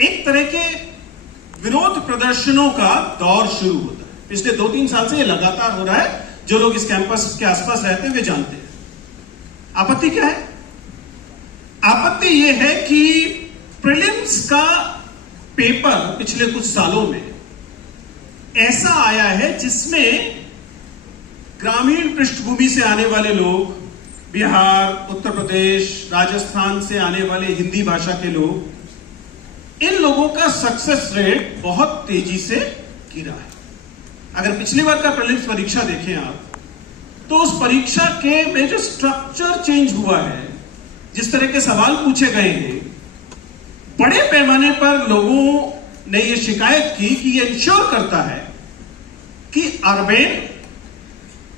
एक तरह के विरोध प्रदर्शनों का दौर शुरू होता है। पिछले 2-3 साल से ये लगातार हो रहा है। जो लोग इस कैंपस के आसपास रहते हैं वे जानते हैं। आपत्ति क्या है? आपत्ति यह है कि प्रीलिम्स का पेपर पिछले कुछ सालों में ऐसा आया है जिसमें ग्रामीण पृष्ठभूमि से आने वाले लोग, बिहार, उत्तर प्रदेश, राजस्थान से आने वाले हिंदी भाषा के लोग, इन लोगों का सक्सेस रेट बहुत तेजी से गिरा है। अगर पिछली बार का प्रीलिम्स परीक्षा देखें आप, तो उस परीक्षा के में जो स्ट्रक्चर चेंज हुआ है, जिस तरह के सवाल पूछे गए हैं, बड़े पैमाने पर लोगों ने यह शिकायत की कि यह इंश्योर करता है कि urban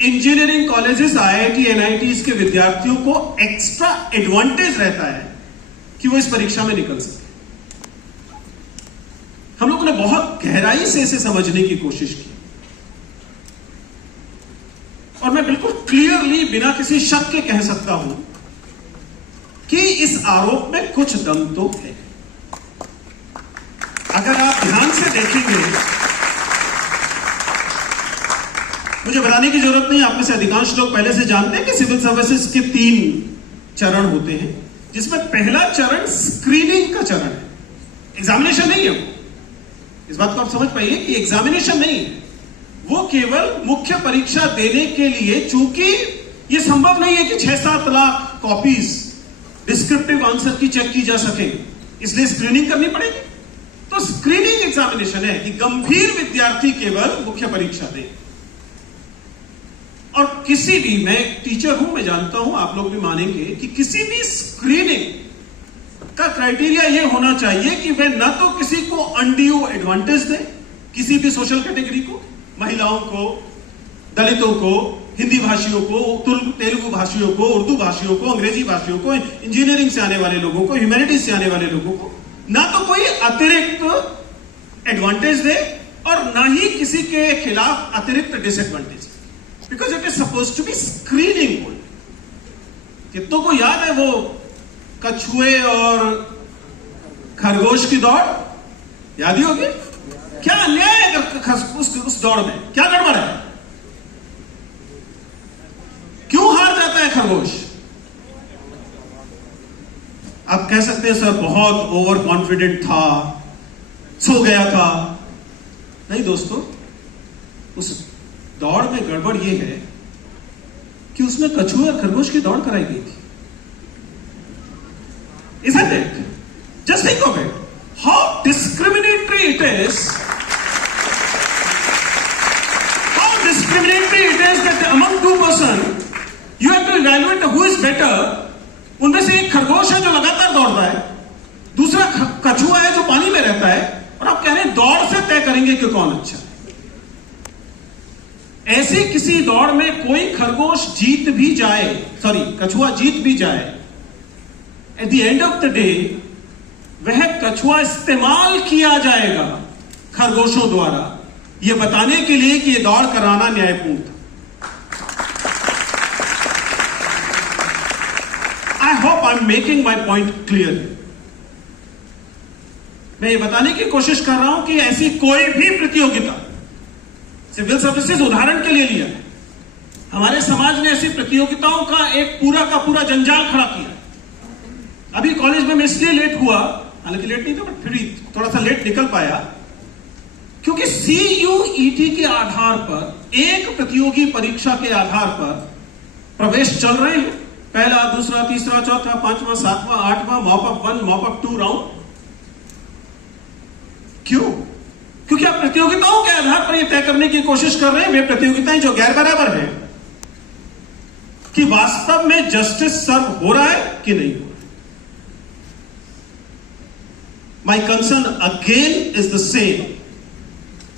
engineering colleges, IIT, NITs के विद्यार्थियों को एक्स्ट्रा एडवांटेज रहता है कि वो इस परीक्षा में निकल सके। हम लोगों ने बहुत गहराई से इसे समझने की कोशिश की और मैं बिल्कुल क्लियरली बिना किसी शक के कह सकता हूं कि इस आरोप में कुछ दम तो है। अगर आप ध्यान से देखेंगे, मुझे बताने की जरूरत नहीं, आप में से अधिकांश लोग पहले से जानते हैं कि सिविल सर्विसेज के 3 चरण होते हैं, जिसमें पहला चरण स्क्रीनिंग का चरण है। एग्जामिनेशन नहीं है वो, इस बात को आप समझ पाइए कि एग्जामिनेशन नहीं है वो, केवल मुख्य परीक्षा देने के लिए, चूंकि यह संभव नहीं है कि 6-7 लाख कॉपीज डिस्क्रिप्टिव आंसर की चेक की जा सके, इसलिए स्क्रीनिंग करनी पड़ेगी। तो स्क्रीनिंग एग्जामिनेशन है कि गंभीर विद्यार्थी केवल मुख्य परीक्षा दे। और किसी भी, मैं एक टीचर हूं, मैं जानता हूं, आप लोग भी मानेंगे कि किसी भी स्क्रीनिंग का क्राइटेरिया यह होना चाहिए कि वह न तो किसी को अनड्यू एडवांटेज दे, किसी भी सोशल कैटेगरी को, महिलाओं को, दलितों को, हिंदी भाषियों को, तेलुगु भाषियों को, उर्दू भाषियों को, अंग्रेजी भाषियों को, इंजीनियरिंग से आने वाले लोगों को, ह्यूमैनिटीज से आने वाले लोगों को ना तो कोई अतिरिक्त एडवांटेज दे और ना ही किसी के खिलाफ अतिरिक्त disadvantage, because it is suppose to be screening बोल। कितनों को याद है वो कछुए और खरगोश की दौड़? याद ही होगी। क्या अन्याय है उस दौड़ में? क्या गड़बड़ है? क्यों हार जाता है खरगोश? आप कह सकते हैं सर बहुत ओवर कॉन्फिडेंट था, सो गया था। नहीं दोस्तों, उस दौड़ में गड़बड़ यह है कि उसमें कछुए और खरगोश की दौड़ कराई गई थी। Isn't it? Just think of it. How discriminatory it is. How discriminatory it is that among 2 persons, you have to evaluate who is better. उनमें से एक खरगोश है जो लगातार दौड़ रहा है, दूसरा कछुआ है जो पानी में रहता है, और आप कह रहे हैं दौड़ से तय करेंगे कि कौन अच्छा है। ऐसी किसी दौड़ में कोई खरगोश जीत भी जाए, सॉरी कछुआ जीत भी जाए, at the end of the day वह कछुआ इस्तेमाल किया जाएगा खरगोशों द्वारा यह बताने के लिए कि यह दौड़ कराना न्यायपूर्ण था। I hope I am making my point clear. मैं ये बताने की कोशिश कर रहा हूं कि ऐसी कोई भी प्रतियोगिता, सिविल सर्विसेज उदाहरण के लिए लिया है, हमारे समाज ने ऐसी प्रतियोगिताओं का एक पूरा का पूरा जंजाल खड़ा किया। अभी कॉलेज में मैं इसलिए लेट हुआ, हालांकि लेट नहीं था बट फिर भी थोड़ा सा लेट निकल पाया, क्योंकि CUET के आधार पर, एक प्रतियोगी परीक्षा के आधार पर प्रवेश चल रहे हैं। पहला, दूसरा, तीसरा, चौथा, 5वां, 7वां, 8वां, मॉपअप 1, मॉपअप 2 राउंड। क्यों? क्योंकि आप प्रतियोगिताओं के आधार पर यह तय करने की कोशिश कर रहे हैं, वे प्रतियोगिताएं जो गैर बराबर है, कि वास्तव में जस्टिस सर्व हो रहा है कि नहीं हो रहा है। My concern again is the same.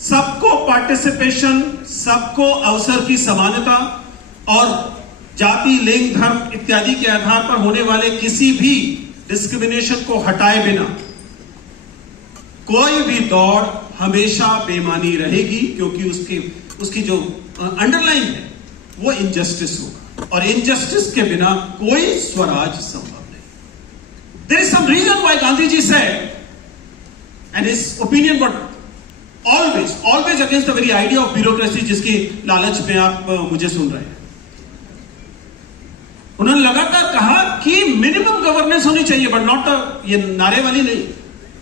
सबको पार्टिसिपेशन, सबको अवसर की समानता और जाति, लिंग, धर्म इत्यादि के आधार पर होने वाले किसी भी डिस्क्रिमिनेशन को हटाए बिना कोई भी दौड़ हमेशा बेमानी रहेगी, क्योंकि उसकी जो अंडरलाइन है वो इनजस्टिस होगा, और इनजस्टिस के बिना कोई स्वराज संभव नहीं। There is some reason why Gandhi ji said and his opinion what always against the very idea of bureaucracy, जिसकी लालच में आप मुझे सुन रहे हैं। उन्होंने लगातार कहा कि मिनिमम गवर्नेंस होनी चाहिए, बट नॉट ये नारे वाली नहीं,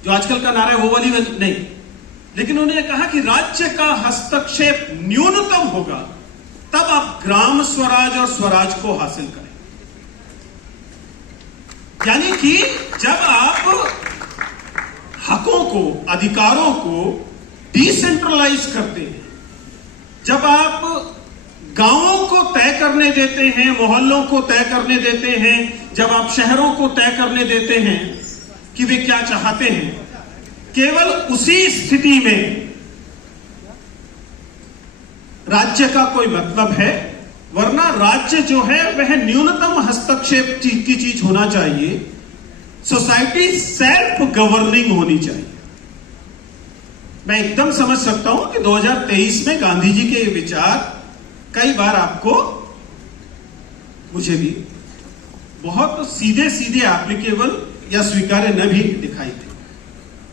जो आजकल का नारा है वो वाली नहीं, लेकिन उन्होंने कहा कि राज्य का हस्तक्षेप न्यूनतम होगा, तब आप ग्राम स्वराज और स्वराज को हासिल करें। यानी कि जब आप हकों को, अधिकारों को डिसेंट्रलाइज करते हैं, जब आप गांवों को तय करने देते हैं, मोहल्लों को तय करने देते हैं, जब आप शहरों को तय करने देते हैं कि वे क्या चाहते हैं, केवल उसी स्थिति में राज्य का कोई मतलब है, वरना राज्य जो है वह न्यूनतम हस्तक्षेप की चीज होना चाहिए। सोसाइटी सेल्फ गवर्निंग होनी चाहिए। मैं एकदम समझ सकता हूं कि 2023 में गांधी जी के विचार कई बार आपको, मुझे भी, बहुत सीधे एप्लीकेबल या स्वीकार्य न भी दिखाई दे,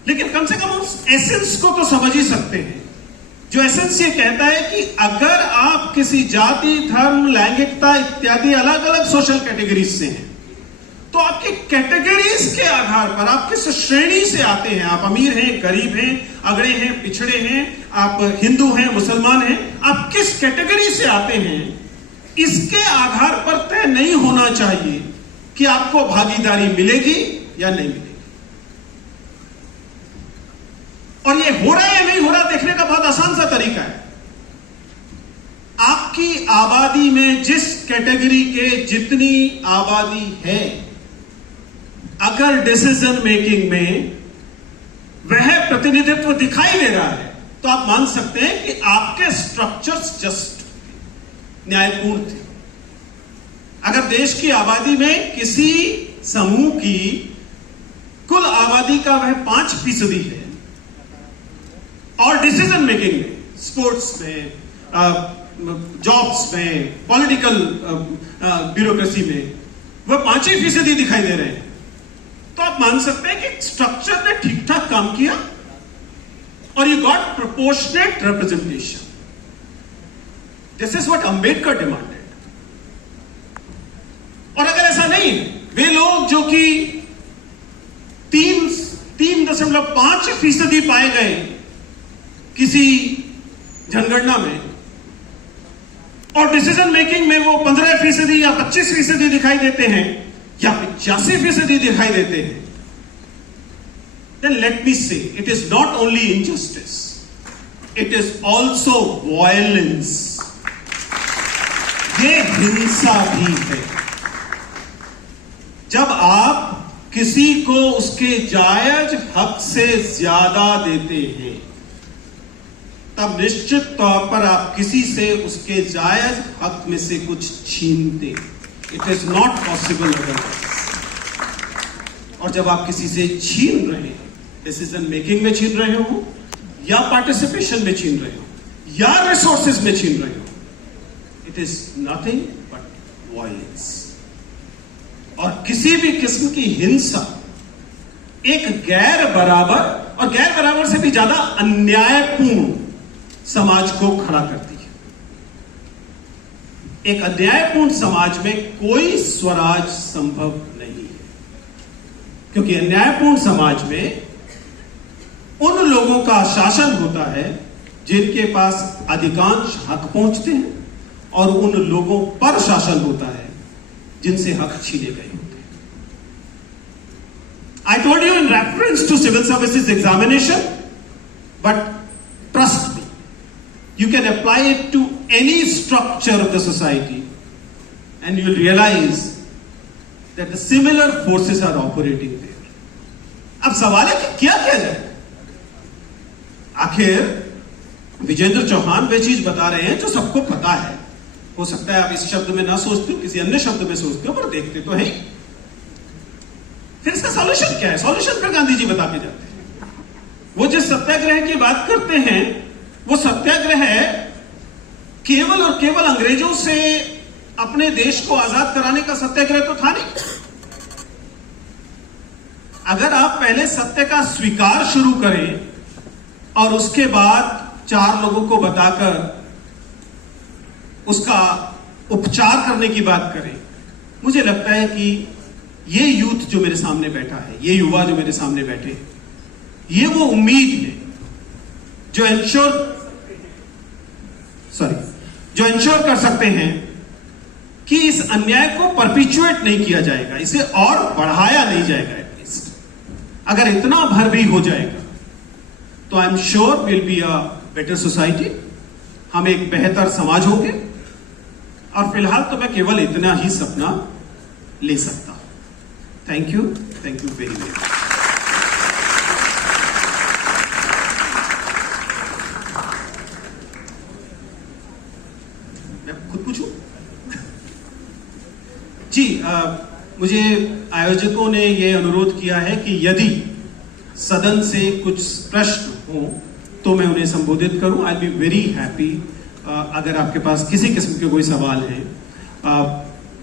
लेकिन कम से कम उस एसेंस को तो समझ ही सकते हैं। जो एसेंस ये कहता है कि अगर आप किसी जाति, धर्म, लैंगिकता इत्यादि अलग अलग सोशल कैटेगरीज से हैं, तो आपकी कैटेगरीज के आधार पर आप किस श्रेणी से आते हैं, आप अमीर हैं, गरीब हैं, अगड़े हैं, पिछड़े हैं, आप हिंदू हैं, मुसलमान हैं, आप किस कैटेगरी से आते हैं, इसके आधार पर तय नहीं होना चाहिए कि आपको भागीदारी मिलेगी या नहीं मिलेगी। और ये हो रहा है या नहीं हो रहा देखने का बहुत आसान सा तरीका है। आपकी आबादी में जिस कैटेगरी के जितनी आबादी है, अगर डिसीजन मेकिंग में वह प्रतिनिधित्व दिखाई दे रहा है, तो आप मान सकते हैं कि आपके स्ट्रक्चर्स जस्ट न्यायपूर्ण थे। अगर देश की आबादी में किसी समूह की कुल आबादी का वह 5% है और डिसीजन मेकिंग में, स्पोर्ट्स में, जॉब्स में, पॉलिटिकल ब्यूरोक्रेसी में वह 5% दिखाई दे रहे हैं, तो आप मान सकते हैं कि स्ट्रक्चर ने ठीक ठाक काम किया और you got proportionate representation. This is what Ambedkar demanded. और अगर ऐसा नहीं है, वे लोग जो कि 3.5% पाए गए किसी जनगणना में, और डिसीजन मेकिंग में वो 15% या 25% दिखाई देते हैं या 85% दिखाई देते हैं, then let me say it is not only injustice, it is also violence. ये हिंसा भी है। जब आप किसी को उसके जायज हक से ज्यादा देते हैं, तब निश्चित तौर पर आप किसी से उसके जायज हक में से कुछ छीनते। It is not possible otherwise. और जब आप किसी से छीन रहे हैं, डिसीजन मेकिंग में छीन रहे हो, या पार्टिसिपेशन में छीन रहे हो, या रिसोर्सेज में छीन रहे हो, it is nothing but violence. और किसी भी किस्म की हिंसा एक गैर बराबर, और गैर बराबर से भी ज्यादा अन्यायपूर्ण समाज को खड़ा करती है। एक अन्यायपूर्ण समाज में कोई स्वराज संभव नहीं है, क्योंकि अन्यायपूर्ण समाज में उन लोगों का शासन होता है जिनके पास अधिकांश हक पहुंचते हैं, और उन लोगों पर शासन होता है जिनसे हक छीने गए होते हैं। I told you in reference to civil services examination, but trust me, you can apply it to any structure of the society and you will realize that the similar forces are operating there. अब सवाल है कि क्या किया जाए? आखिर विजेंद्र चौहान वे चीज बता रहे हैं जो सबको पता है। हो सकता है आप इस शब्द में ना सोचते हो, किसी अन्य शब्द में सोचते हो, पर देखते तो है। फिर इसका सॉल्यूशन क्या है? सॉल्यूशन फिर गांधी जी बता के जाते हैं। वो जिस सत्याग्रह की बात करते हैं, वो सत्याग्रह केवल और केवल अंग्रेजों से अपने देश को आजाद कराने का सत्याग्रह तो था नहीं। अगर आप पहले सत्य का स्वीकार शुरू करें और उसके बाद 4 लोगों को बताकर उसका उपचार करने की बात करें, मुझे लगता है कि ये यूथ जो मेरे सामने बैठा है, ये युवा जो मेरे सामने बैठे हैं, ये वो उम्मीद है जो इंश्योर कर सकते हैं कि इस अन्याय को परपिचुएट नहीं किया जाएगा, इसे और बढ़ाया नहीं जाएगा। एटलीस्ट अगर इतना भर भी हो जाएगा तो I am sure will be a better society, हम एक बेहतर समाज होंगे। और फिलहाल तो मैं केवल इतना ही सपना ले सकता हूं। Thank you very much. मैं खुद पूछूं? जी, मुझे आयोजकों ने यह अनुरोध किया है कि यदि सदन से कुछ प्रश्न हो तो मैं उन्हें संबोधित करूं। आई बी वेरी हैप्पी अगर आपके पास किसी किस्म के कोई सवाल हैं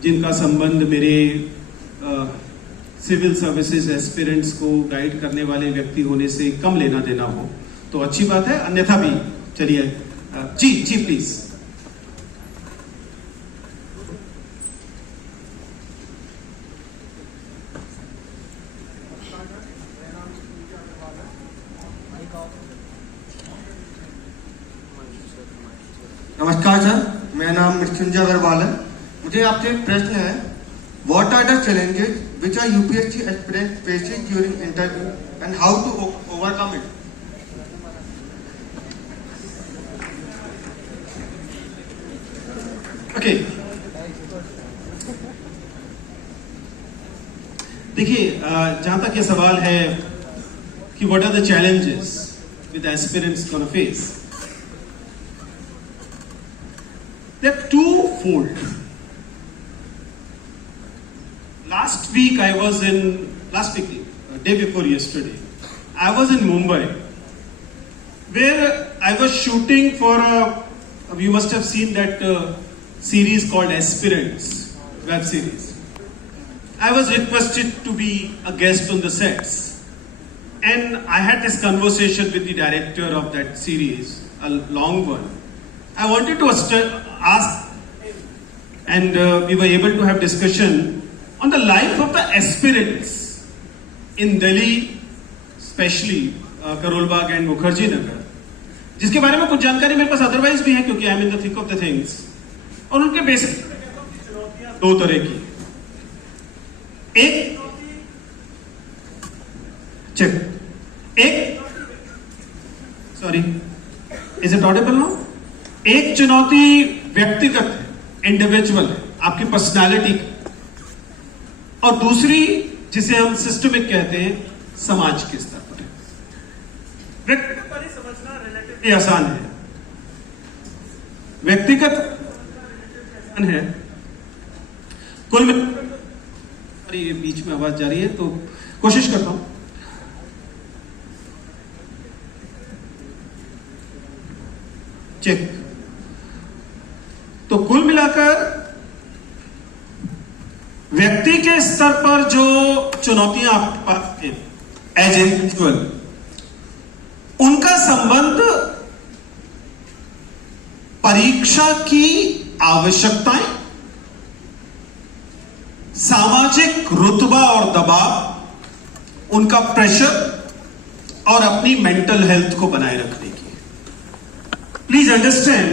जिनका संबंध मेरे सिविल सर्विसेज एस्पिरेंट्स को गाइड करने वाले व्यक्ति होने से कम लेना देना हो तो अच्छी बात है, अन्यथा भी चलिए। जी प्लीज। नमस्कार सर, मेरा नाम मृत्युंजय अग्रवाल है। मुझे आपसे एक प्रश्न है, what are the challenges which are UPSC aspirant faces during interview and how to overcome it? Okay, देखिए, जहां तक ये सवाल है कि what are the challenges with aspirants gonna face, they're twofold. Last week, day before yesterday, I was in Mumbai, where I was shooting for you must have seen that series called Aspirants, web series. I was requested to be a guest on the sets, and I had this conversation with the director of that series, a long one. I wanted to ask, and we were able to have discussion on the life of the aspirants in Delhi, especially Karol Bagh and Mukherjee Nagar, जिसके बारे में कुछ जानकारी मेरे पास otherwise भी है क्योंकि I am in the thick of the things. और उनके बेसिक चुनौतियां 2 तरह की। Is it Audible now? एक चुनौती व्यक्तिगत है, इंडिविजुअल है, आपकी पर्सनालिटी की, और दूसरी जिसे हम सिस्टमिक कहते हैं, समाज के स्तर पर है। व्यक्तिगत पर ही समझना रिलेटिवली आसान है, व्यक्तिगत आसान है। कुल मिलाकर ये बीच में आवाज जा रही है तो कोशिश करता हूं। चेक। तो कुल मिलाकर व्यक्ति के स्तर पर जो चुनौतियां आपके पास हैं एज इंडिविजुअल, उनका संबंध परीक्षा की आवश्यकताएं, सामाजिक रुतबा और दबाव, उनका प्रेशर और अपनी मेंटल हेल्थ को बनाए रखने की। Please understand,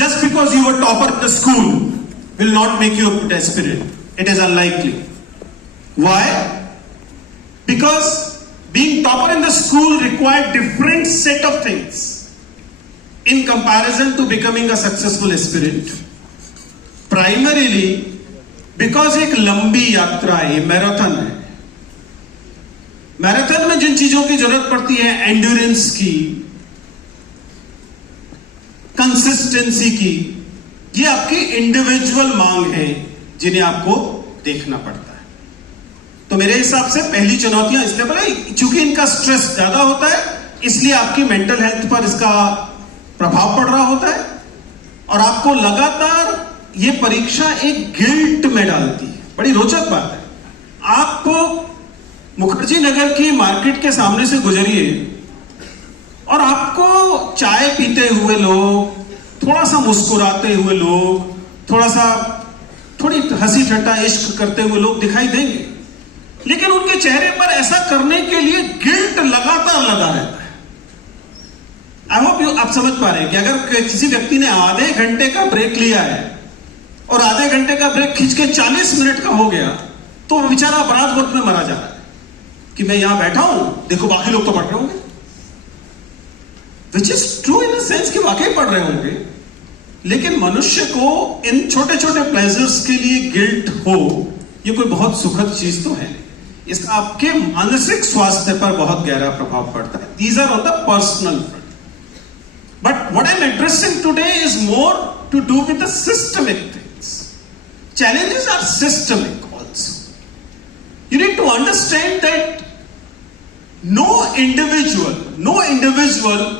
just because you were topper in the school will not make you a good aspirant. It is unlikely. Why? Because being topper in the school required different set of things in comparison to becoming a successful aspirant. Primarily because एक लंबी यात्रा है, marathon है। Marathon में जिन चीजों की जरूरत पड़ती है, एंड्योरेंस की, कंसिस्टेंसी की, ये आपकी इंडिविजुअल मांग है जिन्हें आपको देखना पड़ता है। तो मेरे हिसाब से पहली चुनौतियां इसलिए बने चूंकि इनका स्ट्रेस ज्यादा होता है, इसलिए आपकी मेंटल हेल्थ पर इसका प्रभाव पड़ रहा होता है और आपको लगातार ये परीक्षा एक गिल्ट में डालती है। बड़ी रोचक बात है, आप मुखर्जी नगर की मार्केट के सामने से गुजरिए और आपको चाय पीते हुए लोग, थोड़ा सा मुस्कुराते हुए लोग, थोड़ी हंसी ठट्टा इश्क करते हुए लोग दिखाई देंगे, लेकिन उनके चेहरे पर ऐसा करने के लिए गिल्ट लगातार लगा रहता है। आई होप आप समझ पा रहे हैं कि अगर किसी व्यक्ति ने आधे घंटे का ब्रेक लिया है और आधे घंटे का ब्रेक खींच के 40 मिनट का हो गया, तो वो बेचारा अपराध बोध में मरा जा रहा है कि मैं यहां बैठा हूं, देखो बाकी लोग तो पढ़ रहे होंगे, which is true in the sense कि वाकई पढ़ रहे होंगे, लेकिन मनुष्य को इन छोटे छोटे प्लेजर्स के लिए गिल्ट हो, ये कोई बहुत सुखद चीज तो है। इसका आपके मानसिक स्वास्थ्य पर बहुत गहरा प्रभाव पड़ता है। These are on the personal front, but what I am addressing today is more to do with the systemic things. Challenges are systemic also. You need to understand that no individual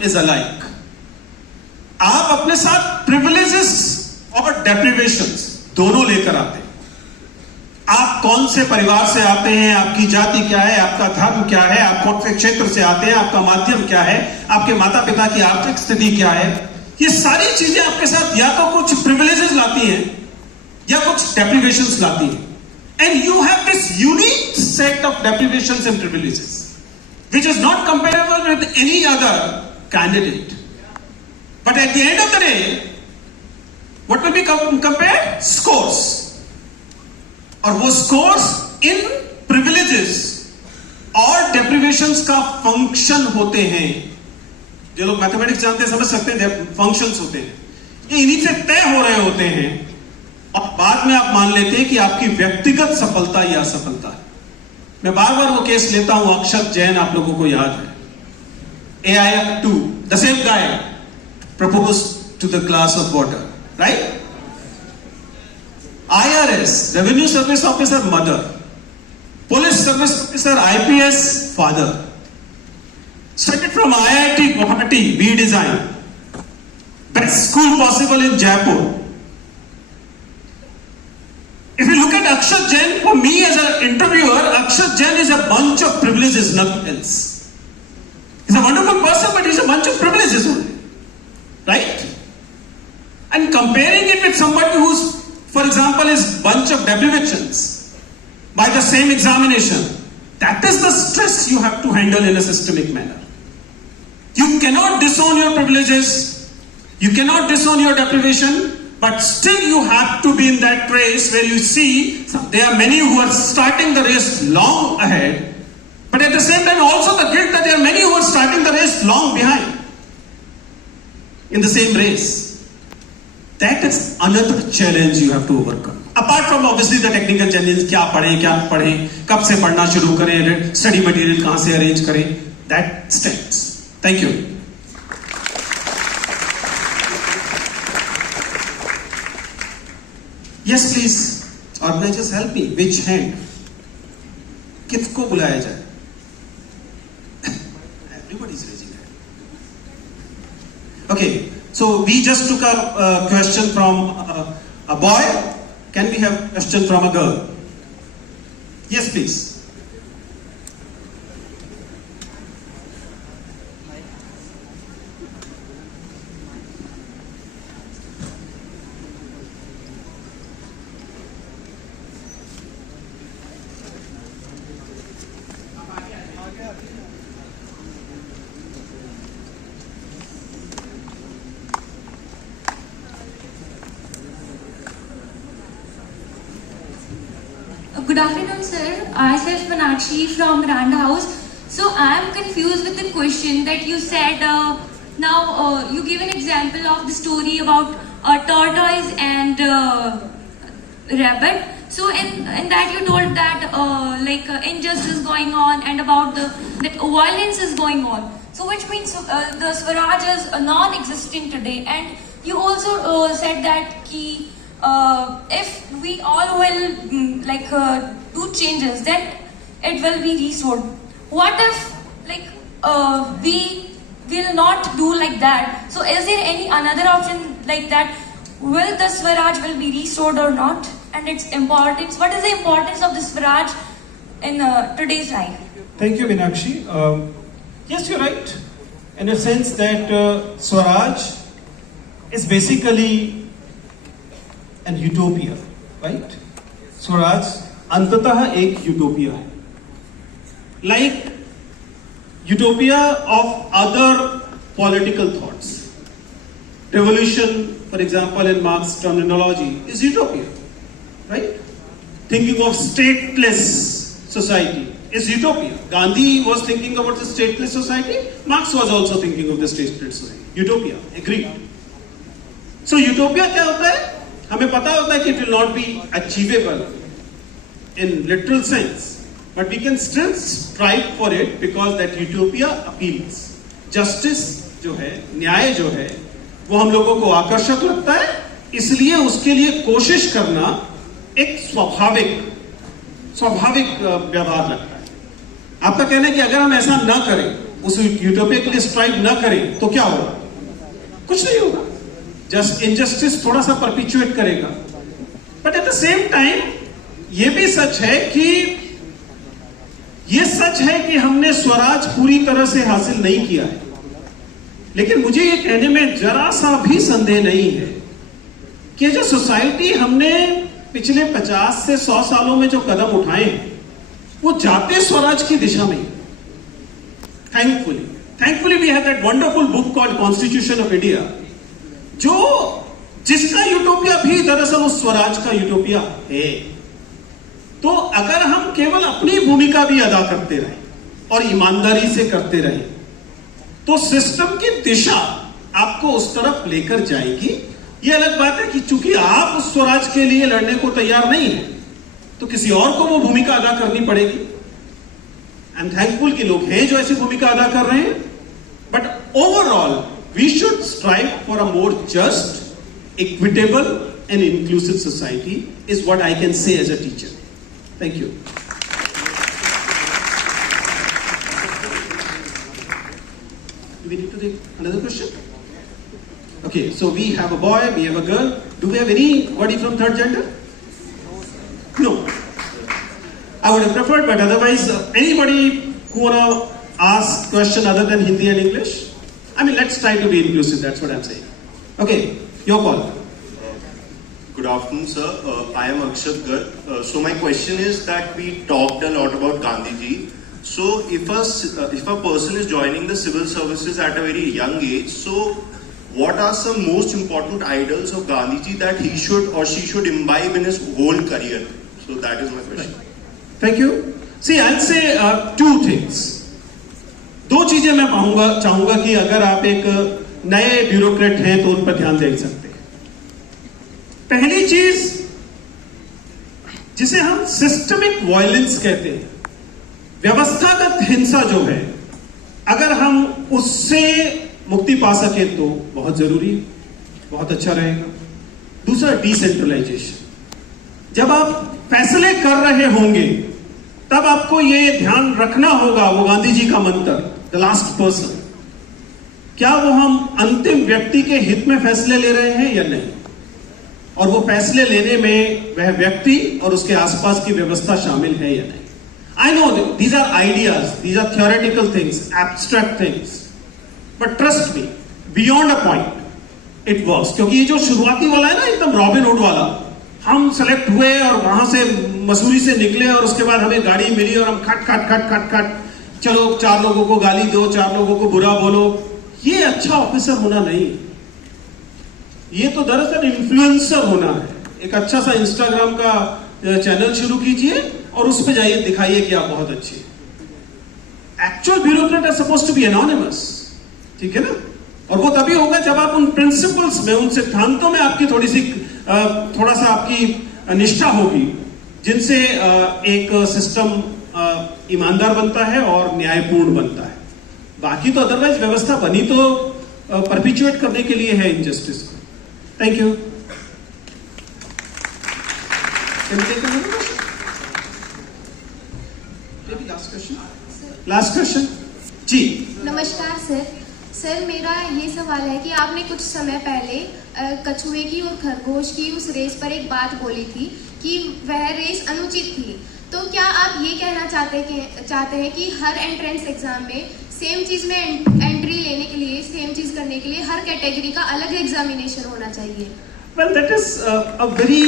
is alike. आप अपने साथ privileges और deprivations दोनों लेकर आते हैं। आप कौन से परिवार से आते हैं, आपकी जाति क्या है, आपका धर्म क्या है, आप कौन से क्षेत्र से आते हैं, आपका माध्यम क्या है, आपके माता पिता की आर्थिक स्थिति क्या है, ये सारी चीजें आपके साथ या तो कुछ privileges लाती हैं या कुछ deprivations लाती है। And you have this unique set of deprivations and privileges, which is not comparable with any other candidate. But at the end of the day, what will be compared? Scores. और वो scores in privileges और deprivations का function होते हैं। जो लोग mathematics जानते हैं समझ सकते हैं, functions होते हैं, ये इन्हीं से तय हो रहे होते हैं और बाद में आप मान लेते हैं कि आपकी व्यक्तिगत सफलता या असफलता है। मैं बार बार वो केस लेता हूं, अक्षत जैन आप लोगों को याद है, AIF2, the same guy proposed to the glass of water, right? IRS, Revenue Service Officer, mother. Police Service Officer, IPS, father. Studied from IIT Guwahati, B Design. Best school possible in Jaipur. If you look at Akshat Jain, for me as an interviewer, Akshat Jain is a bunch of privileges, nothing else. He's a wonderful person, but he's a bunch of privileges only. Right? And comparing it with somebody who's, for example, is bunch of deprivations by the same examination, that is the stress you have to handle in a systemic manner. You cannot disown your privileges, you cannot disown your deprivation, but still you have to be in that race where you see there are many who are starting the race long ahead, but at the same time also the guilt that there are many who are starting the race long behind in the same race. That is another challenge you have to overcome. Apart from obviously the technical challenges, क्या पढ़ें, कब से पढ़ना शुरू करें, study material कहां से arrange करें, that stands. Thank you. Yes, please. Organizers, help me. Which hand? किसको बुलाया जाए? Everybody is raising hand. Okay. So we just took a question from a boy. Can we have a question from a girl? Yes, please. Good afternoon, sir. Myself Manakshi from Rand House. So I am confused with the question that you said. You gave an example of the story about a tortoise and rabbit. So in that you told that injustice going on and about that violence is going on. So which means the Swaraj is non-existent today. And you also said that if we all will do changes, then it will be restored. What if we will not do like that? So is there any another option like that? Will the Swaraj will be restored or not? And its importance, what is the importance of the Swaraj in today's life. Thank you, Meenakshi. Yes, you're right. In a sense that Swaraj is basically an utopia, right? Swaraj अंततः एक utopia है. Like utopia of other political thoughts. Revolution, for example, in Marx terminology, is utopia, right? Thinking of stateless society is utopia. Gandhi was thinking about the stateless society. Marx was also thinking of the stateless society. Utopia, agreed. So utopia क्या होता है? हमें पता होता है कि it will not be achievable in literal sense, but we can still strive for it because that utopia appeals. Justice जो है, न्याय जो है, वो हम लोगों को आकर्षक लगता है, इसलिए उसके लिए कोशिश करना एक स्वाभाविक व्यवहार लगता है. आपका कहना है कि अगर हम ऐसा ना करें, उस यूटोपिया के लिए स्ट्राइव ना करें, तो क्या होगा? कुछ नहीं होगा. जस्ट इनजस्टिस थोड़ा सा परपिचुएट करेगा. But at the same time ये भी सच है कि हमने स्वराज पूरी तरह से हासिल नहीं किया है. लेकिन मुझे ये कहने में जरा सा भी संदेह नहीं है कि जो सोसाइटी हमने पिछले 50 से 100 सालों में जो कदम उठाए हैं, वो जाते स्वराज की दिशा में. Thankfully we have that wonderful book called constitution of India, जिसका यूटोपिया भी दरअसल उस स्वराज का यूटोपिया है. तो अगर हम केवल अपनी भूमिका भी अदा करते रहें और ईमानदारी से करते रहें, तो सिस्टम की दिशा आपको उस तरफ लेकर जाएगी. यह अलग बात है कि चूंकि आप उस स्वराज के लिए लड़ने को तैयार नहीं है, तो किसी और को वो भूमिका अदा करनी पड़ेगी. आई एम थैंकफुल कि लोग हैं जो ऐसी भूमिका अदा कर रहे हैं. But overall we should strive for a more just, equitable and inclusive society is what I can say as a teacher. Thank you. Do we need to take another question? Okay, so we have a boy, we have a girl. Do we have anybody from third gender? No. I would have preferred, but otherwise, anybody who wanna ask question other than Hindi and English? I mean, let's try to be inclusive. That's what I'm saying. Okay, your call. Good afternoon, sir. I am Akshat Garg. So my question is that we talked a lot about Gandhiji. So if a person is joining the civil services at a very young age, so what are some most important idols of Gandhiji that he should or she should imbibe in his whole career? So that is my question. Thank you. See, I'll say two things. दो चीजें मैं चाहूंगा कि अगर आप एक नए bureaucrat हैं तो उन पर ध्यान दे सकते हैं. पहली चीज जिसे हम सिस्टमिक वायलेंस कहते हैं, व्यवस्थागत हिंसा जो है, अगर हम उससे मुक्ति पा सके तो बहुत जरूरी है, बहुत अच्छा रहेगा. दूसरा, डिसेंट्रलाइजेशन. जब आप फैसले कर रहे होंगे तब आपको यह ध्यान रखना होगा, वो गांधी जी का मंत्र, द लास्ट पर्सन, क्या वो हम अंतिम व्यक्ति के हित में फैसले ले रहे हैं या नहीं, और वो फैसले लेने में वह व्यक्ति और उसके आसपास की व्यवस्था शामिल है या नहीं. I know these are ideas, these are theoretical things, abstract things, but trust me, beyond a point it works. क्योंकि ये जो शुरुआती वाला है ना, एकदम रॉबिन हुड वाला, हम सेलेक्ट हुए और वहां से मसूरी से निकले और उसके बाद हमें गाड़ी मिली और हम खट चलो 4 लोगों को गाली दो, 4 लोगों को बुरा बोलो, ये अच्छा ऑफिसर होना नहीं. ये तो दरअसल इन्फ्लुएंसर होना है. एक अच्छा सा इंस्टाग्राम का चैनल शुरू कीजिए और उस पे जाइए, दिखाइए कि आप बहुत अच्छे हैं. Actual bureaucrat are supposed to be anonymous. ठीक है ना? और वो तभी होगा जब आप उन प्रिंसिपल्स में, उन सिद्धांतों में आपकी थोड़ा सा आपकी निष्ठा होगी, जिनसे एक सिस्टम ईमानदार बनता है और न्यायपूर्ण बनता है. बाकी तो अदरवाइज व्यवस्था बनी तो परपिचुएट करने के लिए है इनजस्टिस को. Thank you. लास्ट क्वेश्चन जी. नमस्कार सर. सर, मेरा ये सवाल है कि आपने कुछ समय पहले कछुए की और खरगोश की उस रेस पर एक बात बोली थी कि वह रेस अनुचित थी. तो क्या आप ये कहना चाहते हैं कि हर एंट्रेंस एग्जाम में सेम चीज़ में एंट्री लेने के लिए, सेम चीज़ करने के लिए हर कैटेगरी का अलग एग्जामिनेशन होना चाहिए? Well, that is a very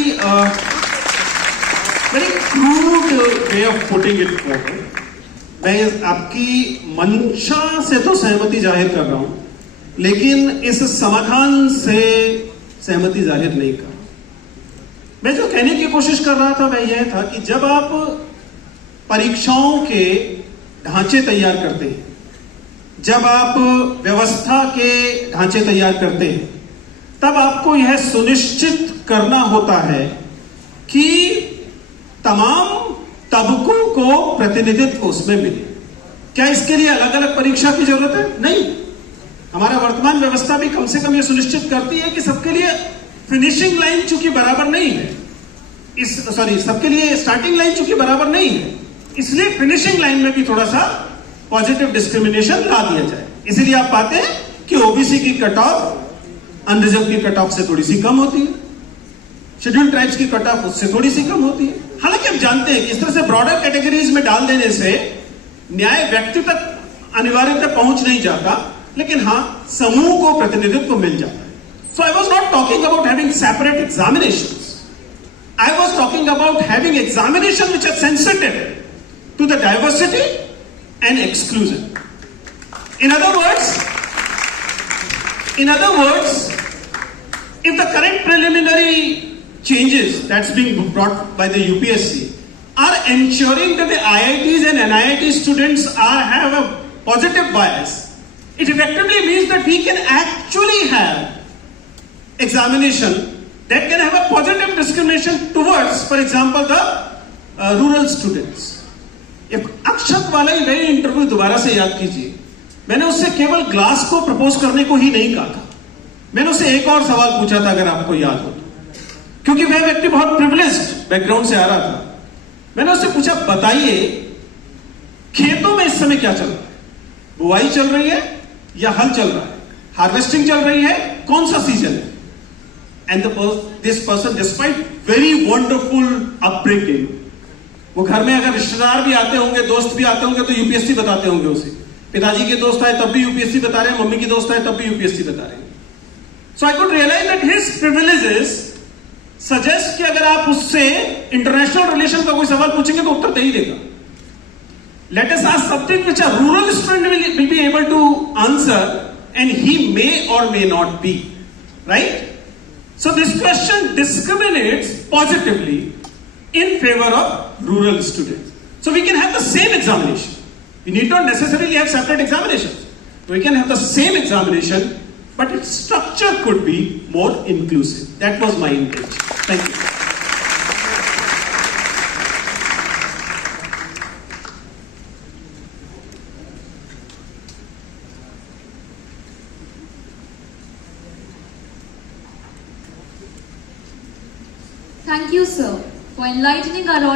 crude way of putting it forward. मैं आपकी मंशा से तो सहमति जाहिर कर रहा हूं, लेकिन इस समाधान से सहमति जाहिर नहीं कर रहा। मैं जो कहने की कोशिश कर रहा था वह यह था कि जब आप परीक्षाओं के ढांचे तैयार करते हैं, जब आप व्यवस्था के ढांचे तैयार करते हैं, तब आपको यह सुनिश्चित करना होता है कि तमाम तबकों को प्रतिनिधित्व उसमें मिले। क्या इसके लिए अलग अलग परीक्षा की जरूरत है? नहीं। हमारा वर्तमान व्यवस्था भी कम से कम यह सुनिश्चित करती है कि सबके लिए फिनिशिंग लाइन चूंकि बराबर नहीं है, सबके लिए स्टार्टिंग लाइन चूंकि बराबर नहीं है, इसलिए फिनिशिंग लाइन में भी थोड़ा सा पॉजिटिव डिस्क्रिमिनेशन ला दिया जाए। इसीलिए आप पाते हैं कि ओबीसी की कट ऑफ अनरिजर्व की कट ऑफ से थोड़ी सी कम होती है, शेड्यूल्ड ट्राइब्स की कट ऑफ उससे थोड़ी सी कम होती है। हालांकि आप जानते हैं कि इस तरह से ब्रॉडर कैटेगरीज में डाल देने से न्याय व्यक्ति तक अनिवार्यतः पहुंच नहीं जाता, लेकिन हां समूह को प्रतिनिधित्व मिल जाता है। So I was not talking about having separate examinations, I was talking about having examination which are sensitive to the diversity and exclusion. In other words, if the current preliminary changes that's being brought by the UPSC are ensuring that the IITs and NIIT students have a positive bias, it effectively means that we can actually have examination that can have a positive discrimination towards, for example, the rural students. if अक्षत वाला ही वही interview दोबारा से याद कीजिए, मैंने उससे केवल glass को प्रपोज करने को ही नहीं कहा था, मैंने उससे एक और सवाल पूछा था, अगर आपको याद हो तो, क्योंकि वह व्यक्ति बहुत प्रिविलेज्ड बैकग्राउंड से आ रहा था। मैंने उससे पूछा, बताइए खेतों में इस समय क्या चल रहा है, बुआई चल रही है या हल चल रहा है, हार्वेस्टिंग चल रही है, कौन सा सीजन है? And this person despite very wonderful upbringing, वो घर में अगर रिश्तेदार भी आते होंगे, दोस्त भी आते होंगे, तो यूपीएससी बताते होंगे उसे। पिताजी के दोस्त आए तब भी यूपीएससी बता रहे हैं, मम्मी की दोस्त आए तब भी यूपीएससी बता रहे हैं। So I could realise that his privileges suggest कि अगर आप उससे इंटरनेशनल रिलेशन का कोई सवाल पूछेंगे तो उत्तर दे ही देगा। Let us ask something which a rural student will be able to answer and he may और may not be, right? So this question discriminates positively in favor of rural students. So we can have the same examination. We need not necessarily have separate examinations. We can have the same examination, but its structure could be more inclusive. That was my intention. Thank you. Thank you, sir, for enlightening our audience.